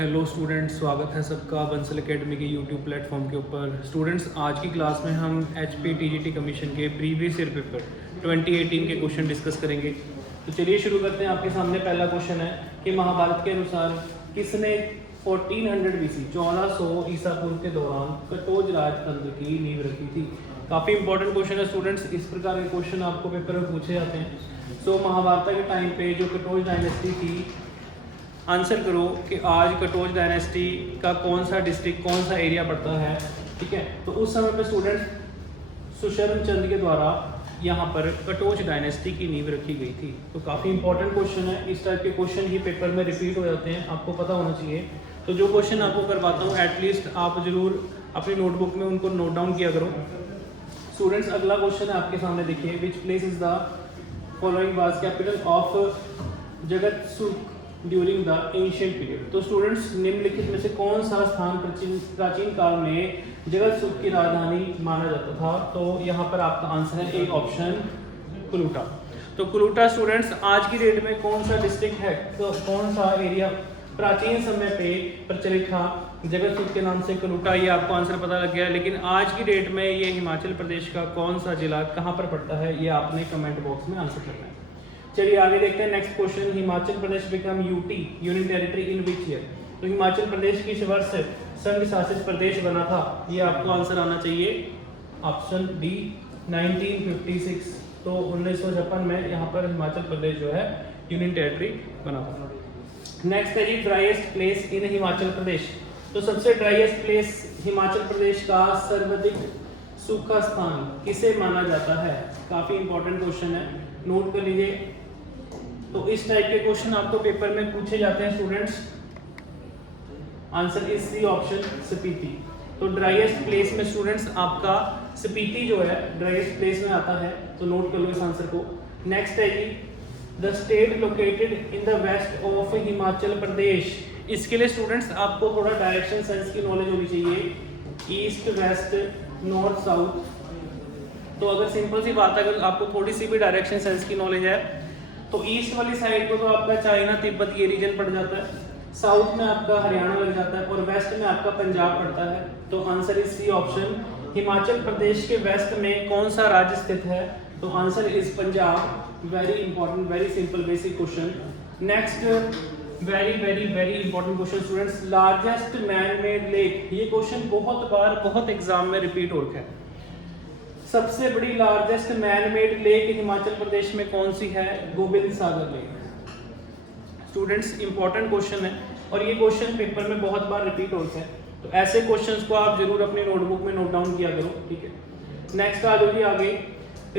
Hello students, स्वागत है सबका बंसल एकेडमी के यूट्यूब प्लेटफॉर्म के ऊपर। स्टूडेंट्स, आज की क्लास में हम HP TGT कमीशन के प्रीवियस ईयर पेपर 2018 के क्वेश्चन डिस्कस करेंगे। तो चलिए शुरू करते हैं। आपके सामने पहला क्वेश्चन है कि महाभारत के अनुसार किसने 1400 BC 1400 ईसा पूर्व के दौरान कटोज राजतंत्र की नींव रखी थी। काफ़ी इंपॉर्टेंट क्वेश्चन है स्टूडेंट्स, इस प्रकार के क्वेश्चन आपको पेपर में पूछे जाते हैं। सो महाभारत के टाइम पे जो कटोज डायनेस्टी थी, आंसर करो कि आज कटोज डायनेस्टी का कौन सा डिस्ट्रिक्ट, कौन सा एरिया पड़ता है। ठीक है, तो उस समय पे स्टूडेंट सुशर्म चंद के द्वारा यहाँ पर कटोज डायनेस्टी की नींव रखी गई थी। तो काफ़ी इंपॉर्टेंट क्वेश्चन है। इस टाइप के क्वेश्चन ही पेपर में रिपीट हो जाते हैं, आपको पता होना चाहिए। तो जो क्वेश्चन आपको करवाता हूँ एटलीस्ट आप जरूर अपनी नोटबुक में उनको नोट डाउन किया करो। स्टूडेंट्स, अगला क्वेश्चन है आपके सामने, देखिए। Which place is the following was capital of Jagatsukh during the ancient period. तो स्टूडेंट्स, निम्नलिखित में से कौन सा स्थान प्राचीन काल में जगतसुख की राजधानी माना जाता था? तो यहाँ पर आपका आंसर है ए ऑप्शन, कुलूटा। तो कुलूटा स्टूडेंट्स आज की डेट में कौन सा डिस्ट्रिक्ट है, तो कौन सा एरिया प्राचीन समय पे प्रचलित था जगतसुख के नाम से कुलूटा? ये आपको आंसर पता लग गया। लेकिन आज की डेट में ये हिमाचल प्रदेश का कौन सा जिला कहाँ पर पड़ता है, ये आपने कमेंट बॉक्स में आंसर करना है। चलिए आगे देखते हैं next question. Himachal Pradesh become UT union territory in which year? तो हिमाचल प्रदेश किस वर्ष संघ शासित प्रदेश बना था? ये आपको आंसर आना चाहिए ऑप्शन डी 1956। तो 1956 में यहाँ पर हिमाचल प्रदेश जो है यूनियन टेरिटरी बना था। नेक्स्ट है जी, driest place in Himachal Pradesh. तो सबसे ड्राइएस्ट प्लेस हिमाचल प्रदेश का सर्वाधिक सूखा स्थान किसे माना जाता है? काफी इंपॉर्टेंट क्वेश्चन है, नोट कर लीजिए। तो इस टाइप के क्वेश्चन आपको पेपर में पूछे जाते हैं students. Answer is C option, Spiti. तो ड्राइएस्ट प्लेस में स्टूडेंट्स आपका स्पीति जो है ड्राइएस्ट प्लेस में आता है, तो नोट कर लो इस आंसर को। नेक्स्ट है जी, the state located in the west of Himachal Pradesh. इसके लिए स्टूडेंट्स आपको थोड़ा डायरेक्शन सेंस की नॉलेज होनी चाहिए, ईस्ट वेस्ट नॉर्थ साउथ। तो अगर सिंपल सी बात है, अगर आपको थोड़ी सी भी डायरेक्शन सेंस की नॉलेज है तो ईस्ट वाली साइड को तो आपका चाइना तिब्बत ये रीजन पड़ जाता है, साउथ में आपका हरियाणा लग जाता है और वेस्ट में आपका पंजाब पड़ता है। तो answer is C option, Himachal Pradesh के वेस्ट में कौन सा राज्य स्थित है? तो answer is Punjab. Very important, very simple basic question. Next very very very important question students, largest man made lake. ये क्वेश्चन बहुत बार बहुत एग्जाम में रिपीट हो रखा है। सबसे बड़ी largest man made lake Himachal Pradesh में कौन सी है? Govind Sagar lake. Students, important question है और ये क्वेश्चन पेपर में बहुत बार रिपीट होता है, तो ऐसे क्वेश्चंस को आप जरूर अपनी नोटबुक में नोट डाउन किया करो। ठीक है, नेक्स्ट आ जाओ जी आगे।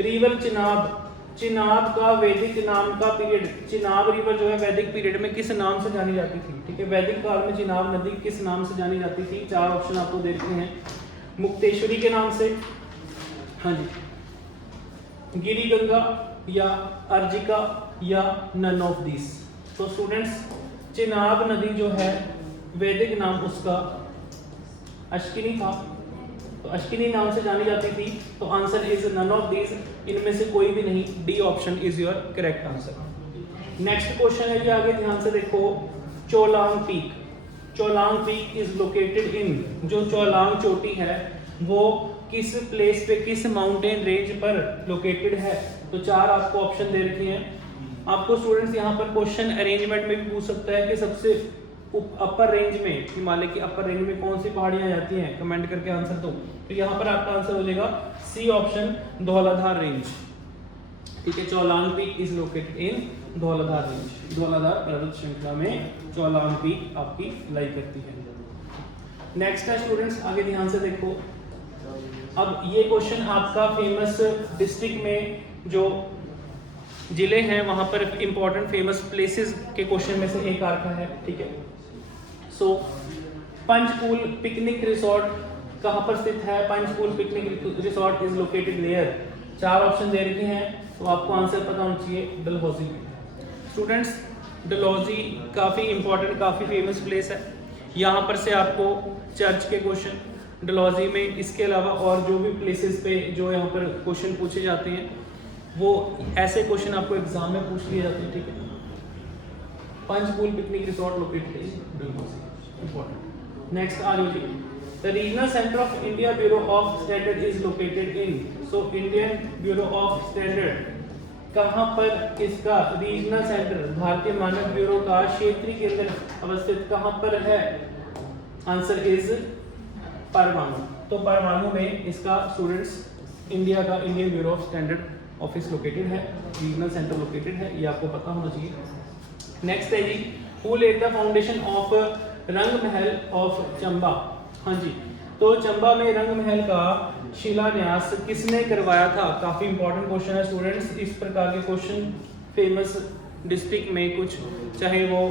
रिवर चिनाब, चिनाब का वैदिक नाम का पीरियड, चिनाब रिवर जो है वैदिक पीरियड में किस नाम से जानी जाती थी? ठीक है, वैदिक काल में चिनाब नदी किस नाम से जानी जाती थी? चार ऑप्शन आपको देखते हैं। मुक्तेश्वरी के नाम से, हाँ जी, गिरी गंगा या अर्जिका या नन ऑफ दिस। तो स्टूडेंट्स, चिनाब नदी जो है वैदिक नाम उसका अश्किनी था, तो अश्किनी नाम से जानी जाती थी। तो answer is none of this, इनमें से कोई भी नहीं। D option is your correct answer. Next question है जी, आगे ध्यान से देखो। Cholang peak, Cholang peak is located in, जो चोलांग चोटी है वो किस प्लेस पे, किस माउंटेन रेंज पर लोकेटेड है? तो चार आपको ऑप्शन दे रखे हैं। आपको स्टूडेंट्स यहाँ पर क्वेश्चन अरेंजमेंट में भी पूछ सकता है कि सबसे अपर रेंज में, हिमालय की अपर रेंज में कौन सी पहाड़ियां जाती हैं, कमेंट करके आंसर दो। तो यहाँ पर आपका आंसर हो जाएगा सी ऑप्शन, धौलाधार रेंज। ठीक है, Chaulang peak is located in Dhauladhar range, Dhauladhar पर्वत श्रृंखला में चौलांग पीक आपकी लाई करती है। नेक्स्ट है स्टूडेंट्स, आगे ध्यान से देखो। अब ये क्वेश्चन आपका फेमस डिस्ट्रिक्ट में जो जिले हैं वहां पर इंपॉर्टेंट फेमस प्लेसेस के क्वेश्चन में से एक आ रखा है। ठीक है, सो पंचकूल पिकनिक रिसोर्ट कहां पर स्थित है? Panchkula picnic resort is located there. चार ऑप्शन दे रखे हैं, तो आपको आंसर पता होना चाहिए डलहौजी। स्टूडेंट्स, डलहौजी काफी इंपॉर्टेंट, काफी फेमस प्लेस है। यहाँ पर से आपको चर्च के क्वेश्चन डलहौजी में, इसके अलावा और जो भी प्लेसेस पे जो यहाँ पर क्वेश्चन पूछे जाते हैं वो ऐसे क्वेश्चन आपको एग्जाम में पूछ लिए जाते हैं। ठीक है, Panchkula picnic resort located in Dalhousie. Important. Next आ जाओ जी, the regional centre of India bureau of standard is located in, so Indian bureau of standard कहाँ पर इसका रीजनल सेंटर, भारतीय मानक ब्यूरो का क्षेत्रीय केंद्र अवस्थित कहाँ पर है? आंसर इज परमाणु। तो परमाणु में इसका स्टूडेंट्स इंडिया का Indian bureau of standard office located है, रीजनल सेंटर लोकेटेड है, ये आपको पता होना चाहिए। नेक्स्ट है जी, who led the foundation of Rang Mahal of Chamba? हाँ जी, तो चंबा में रंग महल का शिलान्यास किसने करवाया था? काफी इंपॉर्टेंट क्वेश्चन है स्टूडेंट्स। इस प्रकार के क्वेश्चन फेमस डिस्ट्रिक्ट में कुछ, चाहे वो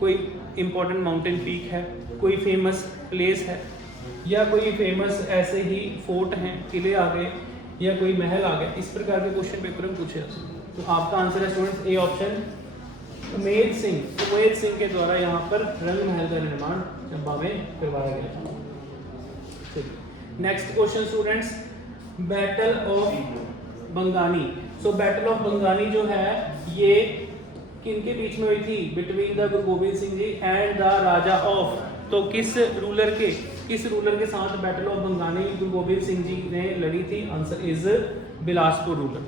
कोई इंपॉर्टेंट माउंटेन पीक है, कोई फेमस प्लेस है, या कोई फेमस ऐसे ही फोर्ट हैं, किले आ गए, या कोई महल आ गया, इस प्रकार के क्वेश्चन पेपर में पूछे जाते हैं। तो आपका आंसर है students A option, Umed Singh के द्वारा यहाँ पर रंग महल का निर्माण चंबा में करवाया गया था। Next question students, battle of Bangani. So battle of Bangani जो है ये किनके बीच में हुई थी? Between the Guru Gobind Singh ji and the Raja of, तो किस रूलर के साथ बैटल ऑफ बंगानी गुरु गोबिंद सिंह जी ने लड़ी थी? Answer is Bilaspur ruler.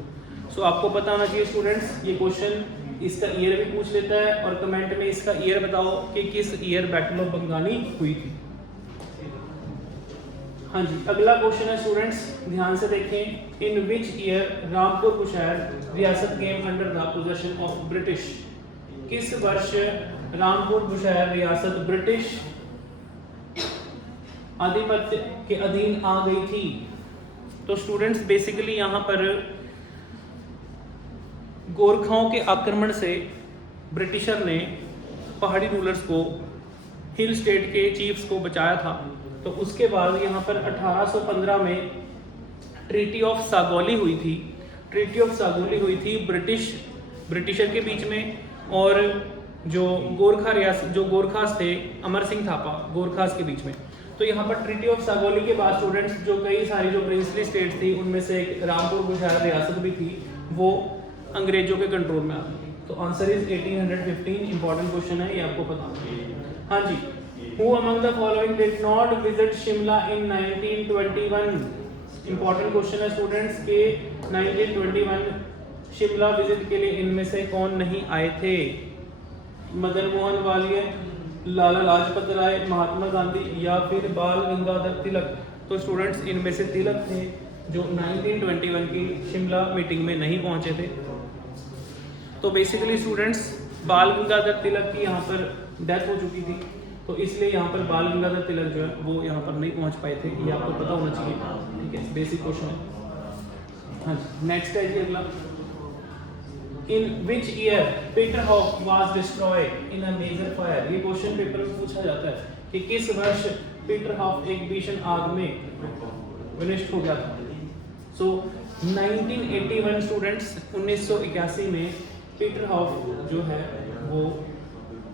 So आपको पता होना चाहिए स्टूडेंट्स, ये क्वेश्चन इसका ईयर भी पूछ लेता है, और कमेंट में इसका ईयर बताओ कि किस ईयर बैटल ऑफ बंगानी हुई थी। हाँ जी, अगला क्वेश्चन है स्टूडेंट्स, ध्यान से देखें, इन विच ईयर रामपुर बुशहर रियासत came under the possession of British? किस वर्ष रामपुर बुशहर रियासत ब्रिटिश आधिपत्य के अधीन आ गई थी? तो स्टूडेंट्स बेसिकली यहाँ पर गोरखाओं के आक्रमण से ब्रिटिशर ने पहाड़ी रूलर्स को, हिल स्टेट के चीफ्स को बचाया था। तो उसके बाद यहाँ पर 1815 में ट्रीटी ऑफ सागौली हुई थी। ट्रीटी ऑफ सागौली हुई थी ब्रिटिशर के बीच में, और जो गोरखास थे, अमर सिंह थापा, गोरखास के बीच में। तो यहाँ पर ट्रीटी ऑफ सागौली के बाद स्टूडेंट्स जो कई सारी जो प्रिंसली स्टेट थी, उनमें से एक रामपुर बुशहर रियासत भी थी, वो अंग्रेजों के कंट्रोल में आ गई। तो आंसर इज 1815। इंपॉर्टेंट क्वेश्चन है, ये आपको पता होगा। हाँ जी, Who among the following did not visit Shimla in 1921? Important question है स्टूडेंट्स के 1921 शिमला विजिट के लिए इनमें से कौन नहीं आए थे? मदन मोहन वालियर, लाला लाजपत राय, महात्मा गांधी, या फिर बाल गंगाधर तिलक? तो स्टूडेंट्स इनमें से तिलक थे जो 1921 की शिमला मीटिंग में नहीं पहुंचे थे। तो बेसिकली स्टूडेंट्स बाल गंगाधर तिलक की यहाँ पर डेथ हो चुकी थी, तो इसलिए यहाँ पर बाल गंगाधर तिलक जो है वो यहाँ पर नहीं पहुँच पाए थे, ये आपको पता होना चाहिए। ठीक है, बेसिक क्वेश्चन है। हाँ, नेक्स्ट है जी अगला, in which year Peterhoff was destroyed in a major fire? ये क्वेश्चन पेपर में पूछा जाता है कि किस वर्ष पीटरहॉफ एक भीषण आग में विनष्ट हो गया था। सो 1981 स्टूडेंट्स, 1981 में पीटरहॉफ जो है वो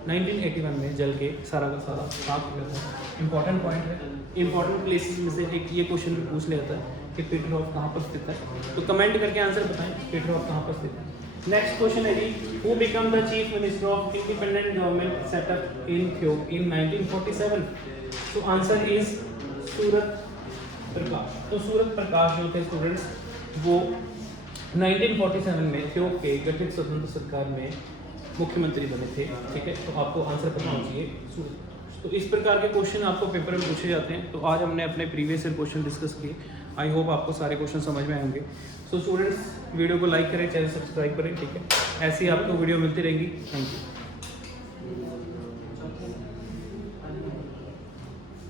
1981 में जल के सारा का सारा साफ हो गया था। इंपॉर्टेंट पॉइंट है, इंपॉर्टेंट प्लेसेस में से एक ये क्वेश्चन भी पूछ लेता है कि पीटरहॉफ कहाँ पर स्थित है। तो कमेंट करके आंसर बताएं पीटरहॉफ कहाँ पर स्थित है। नेक्स्ट क्वेश्चन है जी, who become the chief minister of independent government setup in Theog in 1947? तो आंसर इज सूरत प्रकाश। तो सूरत प्रकाश जो थे स्टूडेंट्स वो 1947 में थ्योक के गठित स्वतंत्र सरकार में मुख्यमंत्री बने थे। ठीक है, तो आपको आंसर पता होना चाहिए। तो इस प्रकार के क्वेश्चन आपको पेपर में पूछे जाते हैं। तो आज हमने अपने प्रीवियस ईयर क्वेश्चन डिस्कस किए। आई होप आपको सारे क्वेश्चन समझ में आएंगे। सो स्टूडेंट्स, वीडियो को लाइक करें, चैनल सब्सक्राइब करें। ठीक है, ऐसी आपको वीडियो मिलती रहेगी। Thank you.